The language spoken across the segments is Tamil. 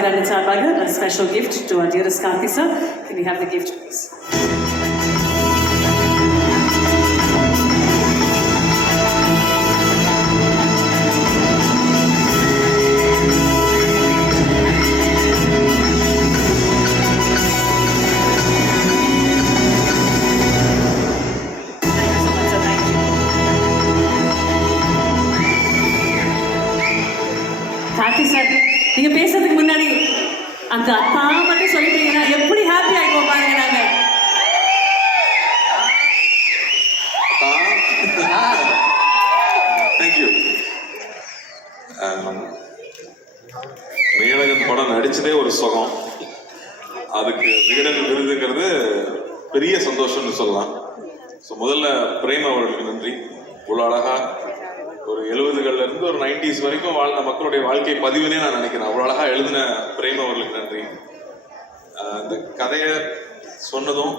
Grande சார்பாக a special gift to our dearest Karthi sir. Can we have the gift please? Karthi sir, நீங்க பேசுறதுக்கு முன்னாடி அந்த அப்பா மட்டும் சொல்லிட்டீங்கன்னா எப்படி ஹாப்பி ஆயிப்போம் பாருங்க நாங்க. தேங்க்யூ. மேலகன் படம் நடிச்சதே ஒரு சுகம். அதுக்கு விகடன் விருதுங்கிறது பெரிய சந்தோஷம்னு சொல்லலாம். ஸோ முதல்ல பிரேம் அவர்களுக்கு நன்றி. இவ்வளோ அழகா ஒரு 70கள்ல இருந்து ஒரு 90s வரைக்கும் வாழ்ந்த மக்களுடைய வாழ்க்கை பதிவுனே நான் நினைக்கிறேன். அவ்வளோ அழகா எழுதின பிரேம் அவர்களுக்கு நன்றி. இந்த கதையை சொன்னதும்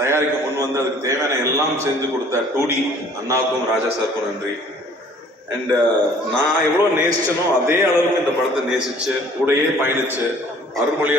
தயாரிக்க முன் வந்து அதுக்கு தேவையான எல்லாம் செஞ்சு கொடுத்த 2D அண்ணாவுக்கும் ராஜா சாருக்கும் நன்றி. அண்ட் நான் எவ்வளோ நேசிச்சனோ அதே அளவுக்கு இந்த படத்தை நேசிச்சு கூடயே பயணிச்சு அருள்மொழியா